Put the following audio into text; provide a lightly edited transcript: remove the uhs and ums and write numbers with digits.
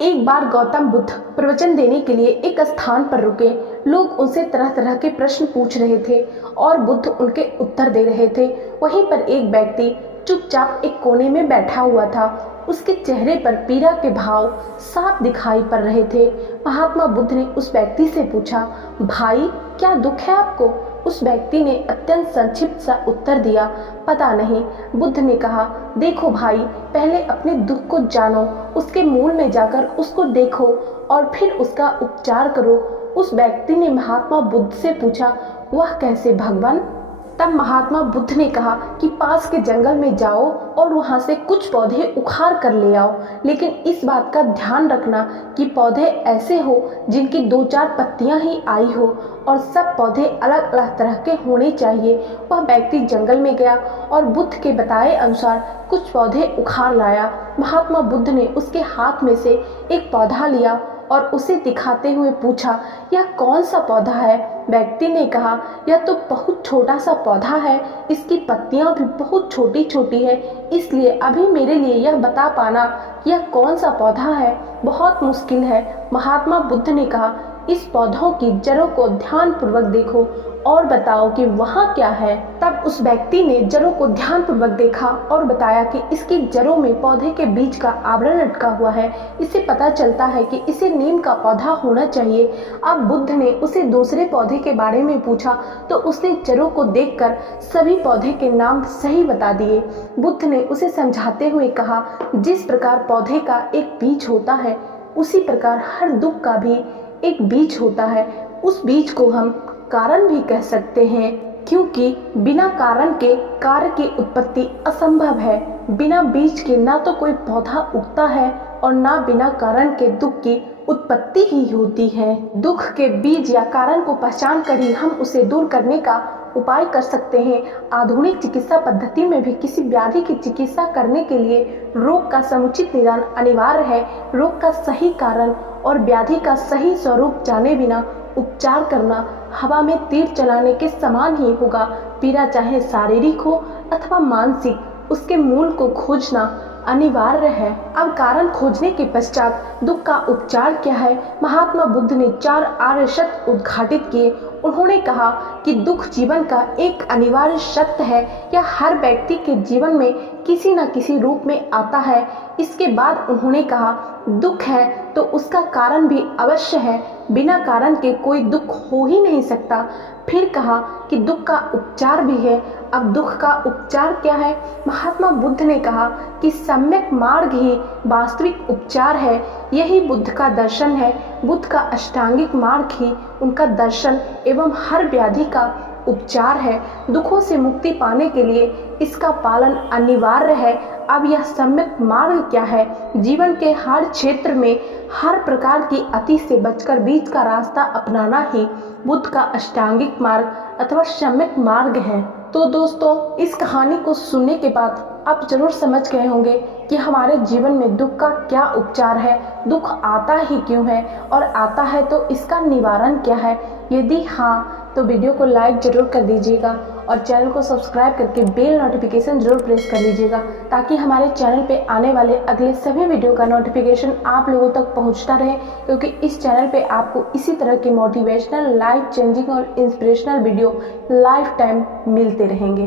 एक बार गौतम बुद्ध प्रवचन देने के लिए एक स्थान पर रुके। लोग उनसे तरह तरह के प्रश्न पूछ रहे थे और बुद्ध उनके उत्तर दे रहे थे। वहीं पर एक व्यक्ति चुपचाप एक कोने में बैठा हुआ था। उसके चेहरे पर पीड़ा के भाव साफ दिखाई पड़ रहे थे। महात्मा बुद्ध ने उस व्यक्ति से पूछा, भाई क्या दुख है आपको? उस व्यक्ति ने अत्यंत संक्षिप्त सा उत्तर दिया, पता नहीं। बुद्ध ने कहा, देखो भाई, पहले अपने दुख को जानो, उसके मूल में जाकर उसको देखो और फिर उसका उपचार करो। उस व्यक्ति ने महात्मा बुद्ध से पूछा, वह कैसे भगवान? तब महात्मा बुद्ध ने कहा कि पास के जंगल में जाओ और वहां से कुछ पौधे उखाड़ कर ले आओ, लेकिन इस बात का ध्यान रखना कि पौधे ऐसे हो जिनकी 2-4 पत्तियां ही आई हो और सब पौधे अलग अलग तरह के होने चाहिए। वह व्यक्ति जंगल में गया और बुद्ध के बताए अनुसार कुछ पौधे उखाड़ लाया। महात्मा बुद्ध ने उसके हाथ में से एक पौधा लिया और उसे दिखाते हुए पूछा, यह कौन सा पौधा है? व्यक्ति ने कहा, यह तो बहुत छोटा सा पौधा है, इसकी पत्तियां भी बहुत छोटी छोटी है, इसलिए अभी मेरे लिए यह बता पाना यह कौन सा पौधा है बहुत मुश्किल है। महात्मा बुद्ध ने कहा, इस पौधों की जड़ों को ध्यानपूर्वक देखो और बताओ कि वहाँ क्या है। तब उस व्यक्ति ने जड़ों को ध्यानपूर्वक देखा और बताया कि इसकी जड़ों में पौधे के बीज का आवरण लटका हुआ है। इससे पता चलता है कि इसे नीम का पौधा होना चाहिए। अब बुद्ध ने उसे दूसरे पौधे के बारे में पूछा तो उसने जड़ों को देखकर सभी पौधे के नाम सही बता दिए। बुद्ध ने उसे समझाते हुए कहा, जिस प्रकार पौधे का एक बीज होता है, उसी प्रकार हर दुख का भी एक बीज होता है। उस बीज को हम कारण भी कह सकते हैं, क्योंकि बिना कारण के कार्य की उत्पत्ति असंभव है। बिना बीज के ना तो कोई पौधा उगता है और ना बिना कारण के दुख की उत्पत्ति ही होती है। दुख के बीज या कारण को पहचान कर ही हम उसे दूर करने का उपाय कर सकते हैं। आधुनिक चिकित्सा पद्धति में भी किसी व्याधि की चिकित्सा करने के लिए रोग का समुचित निदान अनिवार्य है। रोग का सही कारण और व्याधि का सही स्वरूप जाने बिना उपचार करना हवा में तीर चलाने के समान ही होगा। पीड़ा चाहे शारीरिक हो अथवा मानसिक, उसके मूल को खोजना अनिवार्य है। अब कारण खोजने के पश्चात दुख का उपचार क्या है? महात्मा बुद्ध ने 4 आर्य सत्य उद्घाटित किए। उन्होंने कहा कि दुख जीवन का एक अनिवार्य सत्य है। यह हर व्यक्ति के जीवन में किसी न किसी रूप में आता है। इसके बाद उन्होंने कहा, दुख है तो उसका कारण भी अवश्य है, बिना कारण के कोई दुख हो ही नहीं सकता। फिर कहा कि दुख का उपचार भी है। अब दुख का उपचार क्या है? महात्मा बुद्ध ने कहा कि सम्यक मार्ग ही वास्तविक उपचार है। यही बुद्ध का दर्शन है। बुद्ध का अष्टांगिक मार्ग ही उनका दर्शन एवं हर व्याधि का उपचार है। दुखों से मुक्ति पाने के लिए इसका पालन अनिवार्य है। अब यह सम्यक मार्ग क्या है? जीवन के हर क्षेत्र में हर प्रकार की अति से बचकर बीच का रास्ता अपनाना ही बुद्ध का अष्टांगिक मार्ग अथवा सम्यक मार्ग है। तो दोस्तों, इस कहानी को सुनने के बाद आप जरूर समझ गए होंगे कि हमारे जीवन में दुख का क्या उपचार है, दुख आता ही क्यों है और आता है तो इसका निवारण क्या है। यदि हाँ तो वीडियो को लाइक जरूर कर दीजिएगा और चैनल को सब्सक्राइब करके बेल नोटिफिकेशन जरूर प्रेस कर लीजिएगा, ताकि हमारे चैनल पे आने वाले अगले सभी वीडियो का नोटिफिकेशन आप लोगों तक पहुंचता रहे, क्योंकि इस चैनल पे आपको इसी तरह के मोटिवेशनल, लाइफ चेंजिंग और इंस्पिरेशनल वीडियो लाइफ टाइम मिलते रहेंगे।